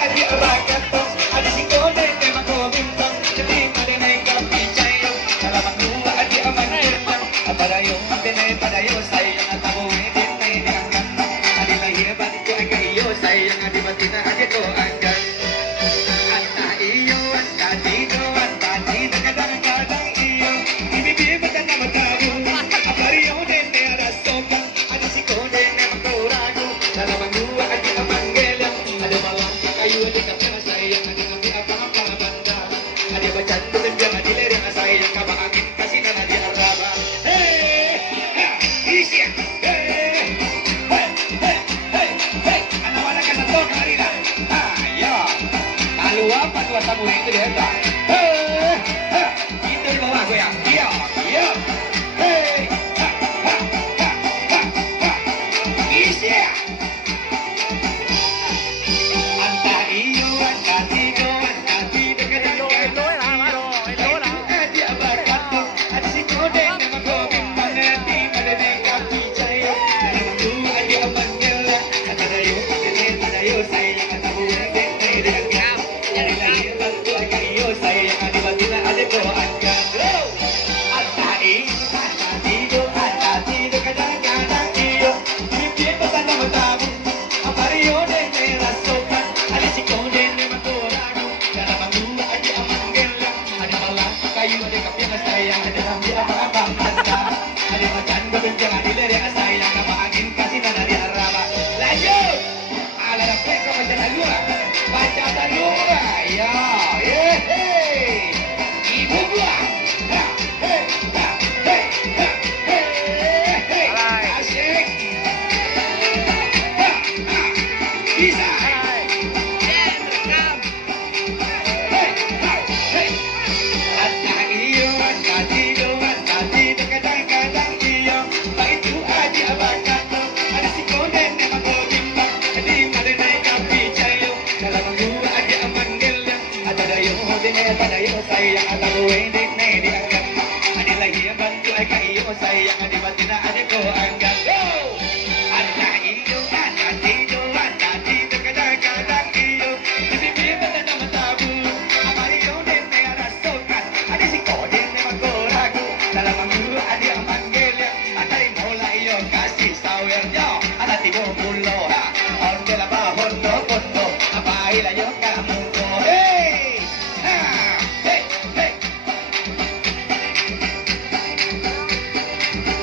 Adi abagato, adi sikone te makomintang, jadi madanay kapichayo, salamangua adi amanirtang, apadayo matene padayo sayang atamu edin na idiangkan, adi lahiban ko ay kaiyo sayang adi batina adi ko angkan. Anta iyo, anta dito, anta dito kadang-kadang iyo, ibibigay ka na magtago, apadayo din na arasokan, adi sikone na magturago, salamangua adi amanggelang, adi malang kayo adi kapana sayang adi nabi apang banda, adi bacan betembiang adi lereng sayang kabangin kasi na adi araba. Hey, ha, isya, hey, hey, hey, hey, hey, anawala ka sa to kanina. Ayo, kalua pa tuwa tamu itu dia tak. Hey, ha, itu di bawah gue ya. Iya, iya. Hey, ha, ha, ha, ha, ha, isya. Anta iyo, anta tido, kadang-kadang adi abagato, adi sikode na magobimbang, adi madanay kapichayo, salamangua adi amanggela, atadayo padayo sayang atamu edin na idiangkan, adi lahiban ko ay kaiyo sayang adi batina adi ko angkan. Anta iyo, anta tido, kadang-kadang iyo, bibigay pa sa namatamu, apariyo din na irasokan, adi sikode na maturago, salamangua adi amanggela, adi malang kayo adi kapyang sayang adi nabi apang banda, adi macan bebenjang adi lereng sayang kabangin kasi na dari araba. Lanjut, ala rapek ka baca talura, ya, hehe, ibu gua, ha, he, ha, he, ha, he, he, asik, ha, ha, bisa, hey, ha, hey, anta iyo, anta tido, kadang-kadang iyo, baitu adi abagato, adi sikone na magobimbang, adi madanay kapichayo, salamangua adi amanggela, atadayo din padayo sayang atamu edin na idiangkan, adi lahiban ko ay kaiyo sayang adi batina adi ko angkan. Go! Anta iyo, anta tido, kadang-kadang iyo, ibibigay ka na matabu, apariyo din na arasokan, adi sikode na magkorago, salamangua adi amanggela, atay mola iyo kasi sawer nyo, atati mo mulo ha, onde la ba hondo, apaila yo kamundo, hey! Ha! Hey! Hey!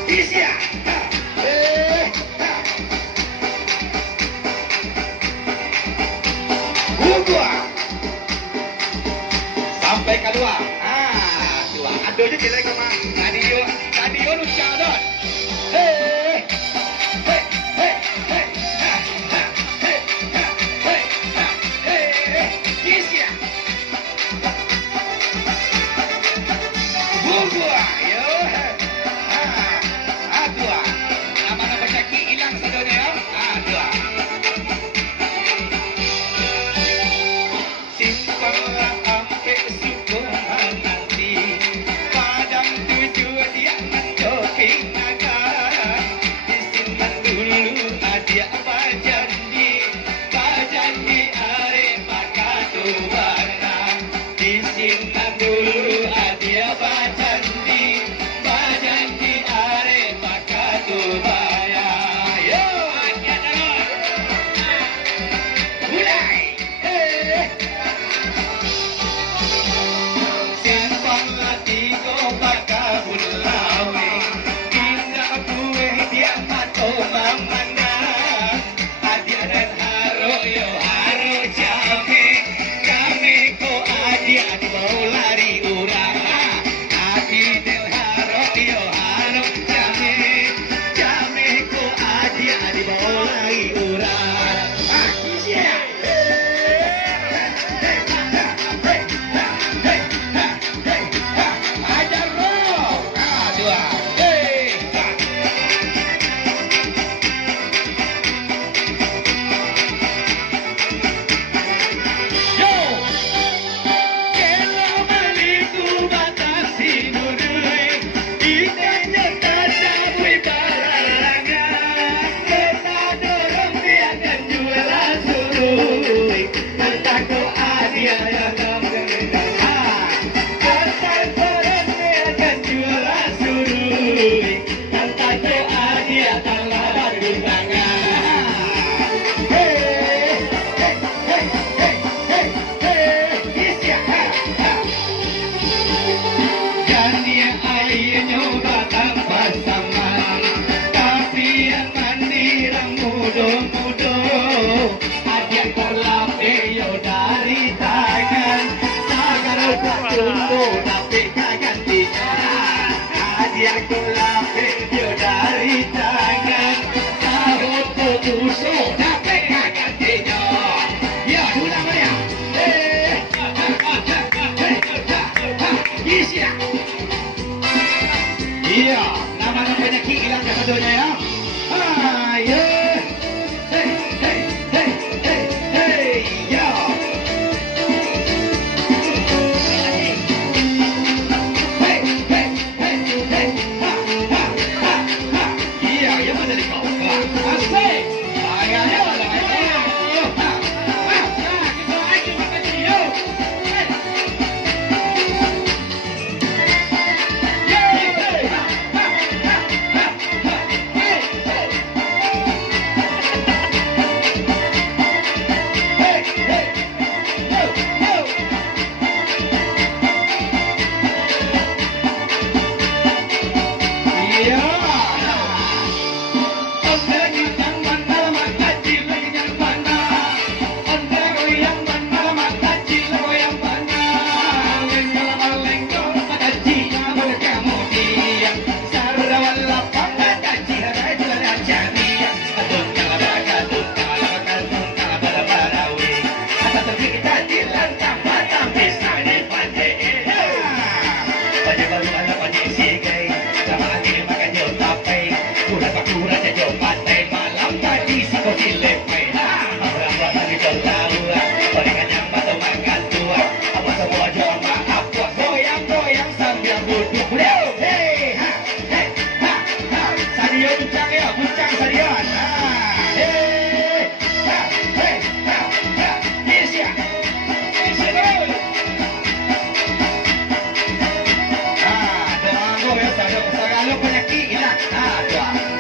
Isya! Ha! Hey! Ha! Gugua! Sampai kedua. Dua. Aduh je jelek sama Sadio luchador. Hey! Hey! Hey! Hey! Ha! Ha! Hey! Ha! Hey! Ha! Hey! Isya! Gugua! Yo! Dua. Nama-nama caki hilang sa dunia. Dua. Simpanglah sampai subuhan nanti, padang tujuh Aku adia dalam keredahan Kata terane akan juara surui Kata ku adia dalam lagu tangan Hey, hey, hey, hey, hey, hey Yes, ya, ha, ha Dan yang air nyoba tanpa saman Tapi yang mandiran mudo-mudo Adik kolap yo dari tangan Sagar tak tunggu tapi tak gantinya Adik kolap yo dari tangan Sahut putusuk tapi tak gantinya Ya, ulang ya Isi ya Iya, nama-nama penyakit hilang dah satunya ya Ayo Hey, hey, hey, hey, hey, yo Hey, hey, hey, hey, ha, ha, ha, ha Iya, yang mana ni kau? Asik Ayahnya lah, ayahnya Ha, ha, ha, kita lagi makan ni, yo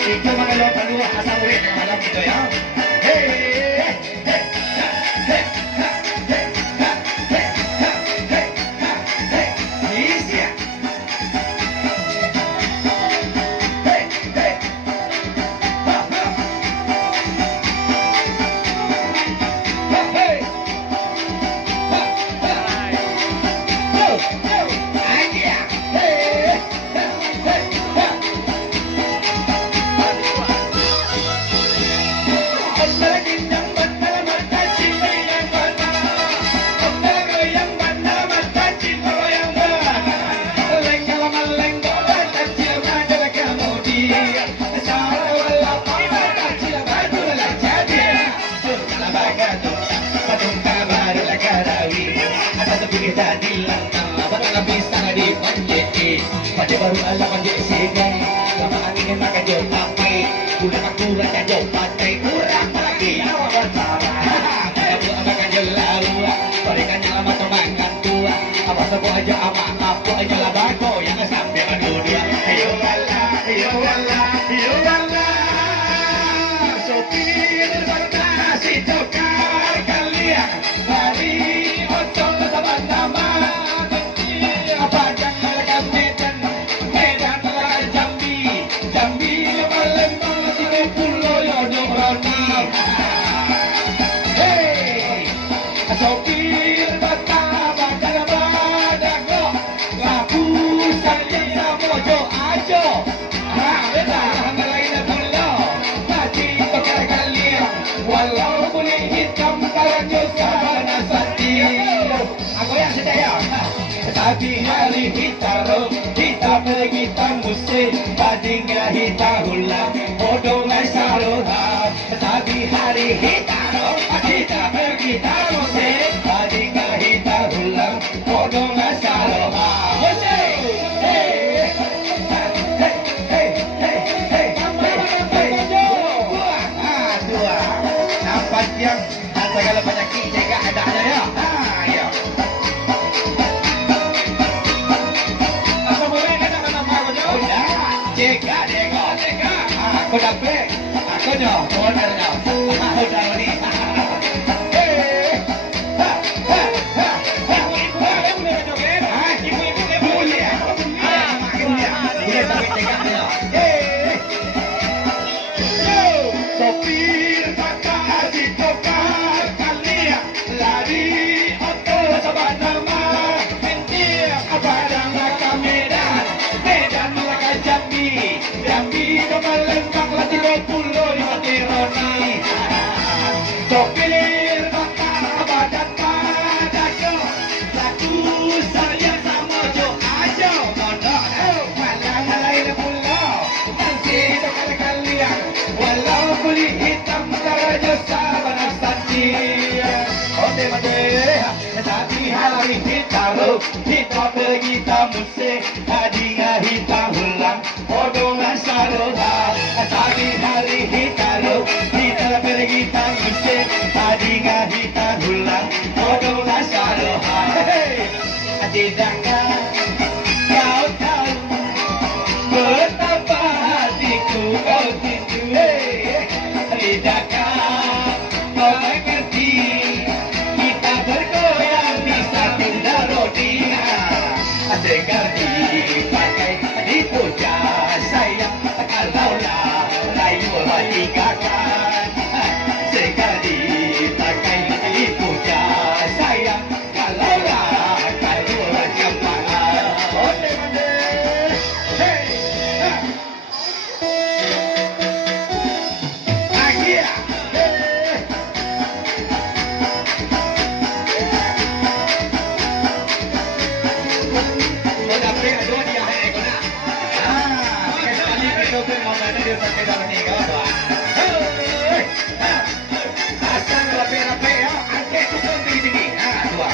Itu mengeluh keluar asal murid dengan malam gitu ya. Hey, hey, hey, hey, hey, hey, hey, hey, easy ya. Hey, hey, ha, ha, ha, hey, ha, ha, go, go, idea, hey, hey, hey, ha. Pada baru alam menjadi segan Lama angin makan jauh tapai Udah kakuran dan jauh pantai Kurang lagi awak bersama Kamu makan jauh lalu Berikan yang lama makan tua Apa semua aja apa aja lah bago Yang sampai mendunia Ayo Allah, ayo Allah, ayo Allah Sopir bernasi tukar kalian Mari ocol sama nama Apa jangan Medan, Medan Jambi, Jambi Palembang, Sini Pulau Yodong Roni. Hey, sopir betapa dalam kok, laku saja mojo ajo. Nah, beda hangga lain pulau, mati pakai kalian. Walau boleh hitam kalanyo sana setia. Aku yang setia. Tapi hari kita pergi musik Badingnya kita ulang Bodongnya saruhan Tapi hari kita pergi musik Badingnya kita ulang Bodongnya saruhan Musik! Hey! Hey! Hey! Hey! Hey! Dua! Nampak yang segala penyakit jaga ada ya Aku dapat. Aku nyo. Mohon nyo. Udah ni. Sopir bakal badan padaku, laku saya sama Jo ajo, mondok malang lain pulau, nanti dekat kalian, walau kulit hitam terajo sabar santia. Oke made, tapi hari hitaru, kita pergi musik, hadiah hitam ulang, odongan saroha, tapi hari hitaru, kita pergi musik, hadiah hitam ulang, odongan saroha. Tidakkah kau tahu betapa hatiku kau tinju? Tidakkah kau mengerti kita bergoyang di satu rodina, segar dipakai dipuja sayang kalaulah rayu digakan, segar dipakai dipuja sayang kalaulah kayu digakan. Onde mande, hey, agia, hey. Udah beri dua dia hai kau nak. Sekali kita beri mana dia sampai dalam ni kau buat. Asal rapi-rapi ya, angkat tu pun tinggi-tinggi. Dua.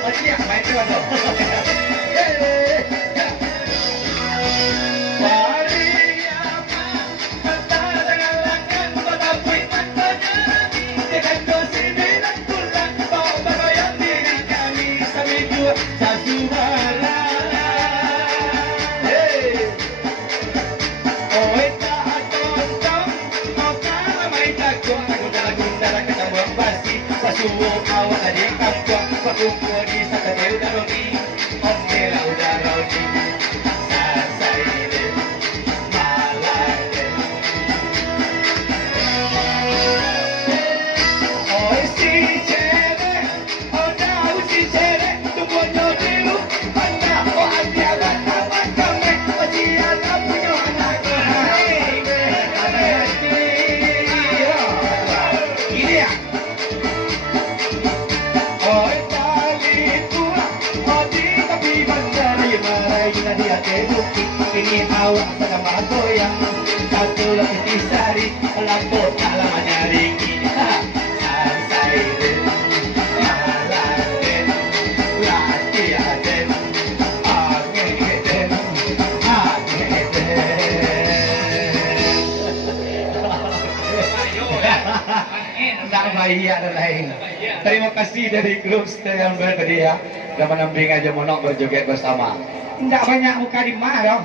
Macam main tu ada. Suwo awak tadi kampung, berkumpul di sana udah roti, oke lah udah roti, selesai deh, malah deh. Oh si cewek, oh jauh si cewek, tunggu dulu, anda oh hati abad abad kami, masih ada punya anak hei, ada hati, ini ya. Ini awak sedang goyang, satu lagi sari, lampu alamannya ringgi. Sampai deh, malam deh, latihan deh, angin deh, angin deh. Tak baik ada lain. Terima kasih dari grup yang bersedia yang menamping aja monok berjoget bersama. Tidak banyak muka di mana dong.